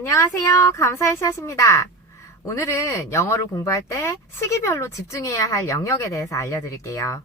안녕하세요. 감사의 씨앗입니다. 오늘은 영어를 공부할 때 시기별로 집중해야 할 영역에 대해서 알려드릴게요.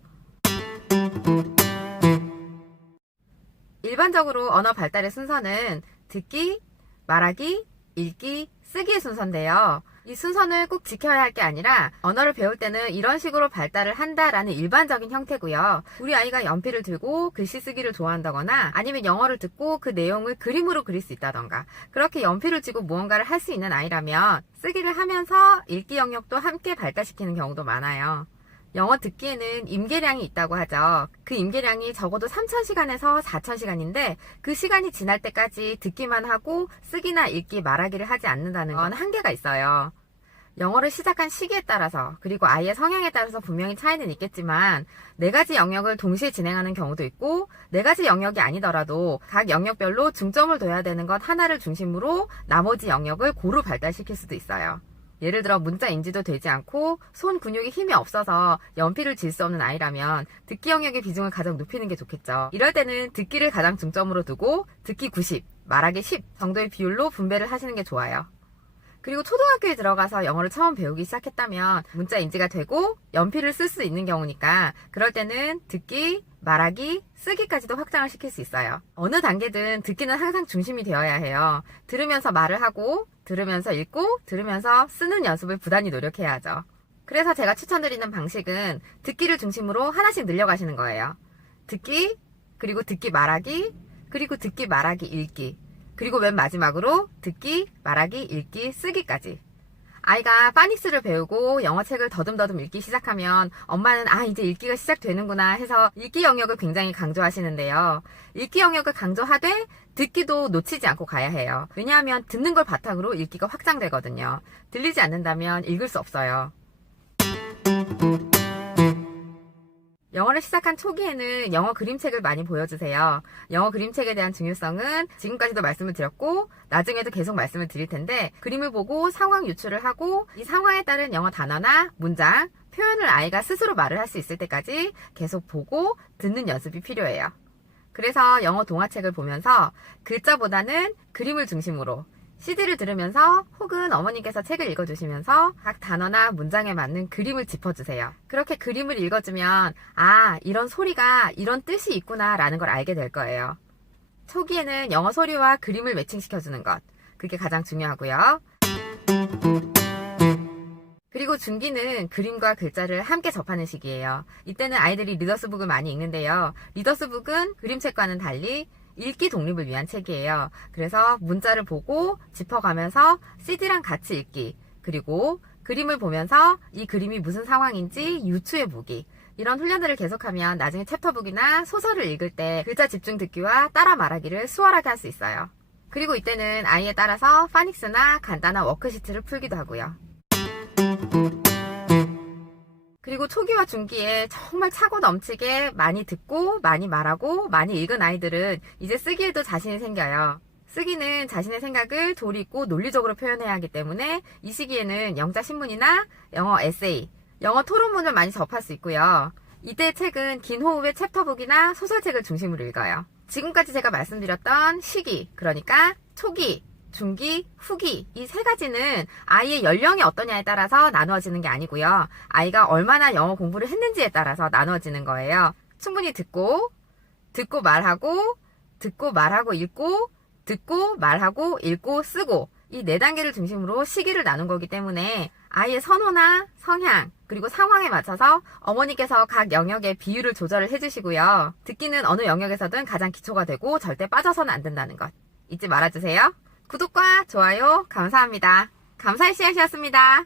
일반적으로 언어 발달의 순서는 듣기, 말하기, 읽기, 쓰기의 순서인데요. 이 순서는 꼭 지켜야 할 게 아니라 언어를 배울 때는 이런 식으로 발달을 한다라는 일반적인 형태고요. 우리 아이가 연필을 들고 글씨 쓰기를 좋아한다거나 아니면 영어를 듣고 그 내용을 그림으로 그릴 수 있다던가 그렇게 연필을 쥐고 무언가를 할 수 있는 아이라면 쓰기를 하면서 읽기 영역도 함께 발달시키는 경우도 많아요. 영어 듣기에는 임계량이 있다고 하죠. 그 임계량이 적어도 3000시간에서 4000시간인데 그 시간이 지날 때까지 듣기만 하고 쓰기나 읽기, 말하기를 하지 않는다는 건 한계가 있어요. 영어를 시작한 시기에 따라서 그리고 아이의 성향에 따라서 분명히 차이는 있겠지만 4가지 영역을 동시에 진행하는 경우도 있고 4가지 영역이 아니더라도 각 영역별로 중점을 둬야 되는 것 하나를 중심으로 나머지 영역을 고루 발달시킬 수도 있어요. 예를 들어 문자 인지도 되지 않고 손 근육이 힘이 없어서 연필을 쥘 수 없는 아이라면 듣기 영역의 비중을 가장 높이는 게 좋겠죠. 이럴 때는 듣기를 가장 중점으로 두고 듣기 90, 말하기 10 정도의 비율로 분배를 하시는 게 좋아요. 그리고 초등학교에 들어가서 영어를 처음 배우기 시작했다면 문자 인지가 되고 연필을 쓸 수 있는 경우니까 그럴 때는 듣기, 말하기, 쓰기까지도 확장을 시킬 수 있어요. 어느 단계든 듣기는 항상 중심이 되어야 해요. 들으면서 말을 하고 들으면서 읽고 들으면서 쓰는 연습을 부단히 노력해야 하죠. 그래서 제가 추천드리는 방식은 듣기를 중심으로 하나씩 늘려가시는 거예요. 듣기, 그리고 듣기 말하기, 그리고 듣기 말하기 읽기, 그리고 맨 마지막으로 듣기, 말하기, 읽기, 쓰기까지. 아이가 파닉스를 배우고 영어책을 더듬더듬 읽기 시작하면 엄마는 이제 읽기가 시작되는구나 해서 읽기 영역을 굉장히 강조하시는데요. 읽기 영역을 강조하되 듣기도 놓치지 않고 가야 해요. 왜냐하면 듣는 걸 바탕으로 읽기가 확장되거든요. 들리지 않는다면 읽을 수 없어요. 영어를 시작한 초기에는 영어 그림책을 많이 보여주세요. 영어 그림책에 대한 중요성은 지금까지도 말씀을 드렸고 나중에도 계속 말씀을 드릴 텐데 그림을 보고 상황 유추를 하고 이 상황에 따른 영어 단어나 문장, 표현을 아이가 스스로 말을 할 수 있을 때까지 계속 보고 듣는 연습이 필요해요. 그래서 영어 동화책을 보면서 글자보다는 그림을 중심으로 CD를 들으면서 혹은 어머니께서 책을 읽어주시면서 각 단어나 문장에 맞는 그림을 짚어주세요. 그렇게 그림을 읽어주면 이런 소리가 이런 뜻이 있구나 라는 걸 알게 될 거예요. 초기에는 영어 소리와 그림을 매칭시켜주는 것, 그게 가장 중요하고요. 그리고 중기는 그림과 글자를 함께 접하는 시기예요. 이때는 아이들이 리더스북을 많이 읽는데요. 리더스북은 그림책과는 달리 읽기 독립을 위한 책이에요. 그래서 문자를 보고 짚어가면서 CD랑 같이 읽기, 그리고 그림을 보면서 이 그림이 무슨 상황인지 유추해보기, 이런 훈련들을 계속하면 나중에 챕터북이나 소설을 읽을 때 글자 집중 듣기와 따라 말하기를 수월하게 할 수 있어요. 그리고 이때는 아이에 따라서 파닉스나 간단한 워크시트를 풀기도 하고요. 그리고 초기와 중기에 정말 차고 넘치게 많이 듣고 많이 말하고 많이 읽은 아이들은 이제 쓰기에도 자신이 생겨요. 쓰기는 자신의 생각을 조리 있고 논리적으로 표현해야 하기 때문에 이 시기에는 영자신문이나 영어 에세이, 영어 토론문을 많이 접할 수 있고요. 이때 책은 긴 호흡의 챕터북이나 소설책을 중심으로 읽어요. 지금까지 제가 말씀드렸던 시기, 그러니까 초기, 중기, 후기, 이 3가지는 아이의 연령이 어떠냐에 따라서 나누어지는 게 아니고요. 아이가 얼마나 영어 공부를 했는지에 따라서 나누어지는 거예요. 충분히 듣고 말하고, 듣고 말하고 읽고, 듣고 말하고 읽고 쓰고, 이 4단계를 중심으로 시기를 나눈 거기 때문에 아이의 선호나 성향, 그리고 상황에 맞춰서 어머니께서 각 영역의 비율을 조절을 해주시고요. 듣기는 어느 영역에서든 가장 기초가 되고 절대 빠져서는 안 된다는 것 잊지 말아주세요. 구독과 좋아요 감사합니다. 감사의 씨앗이었습니다.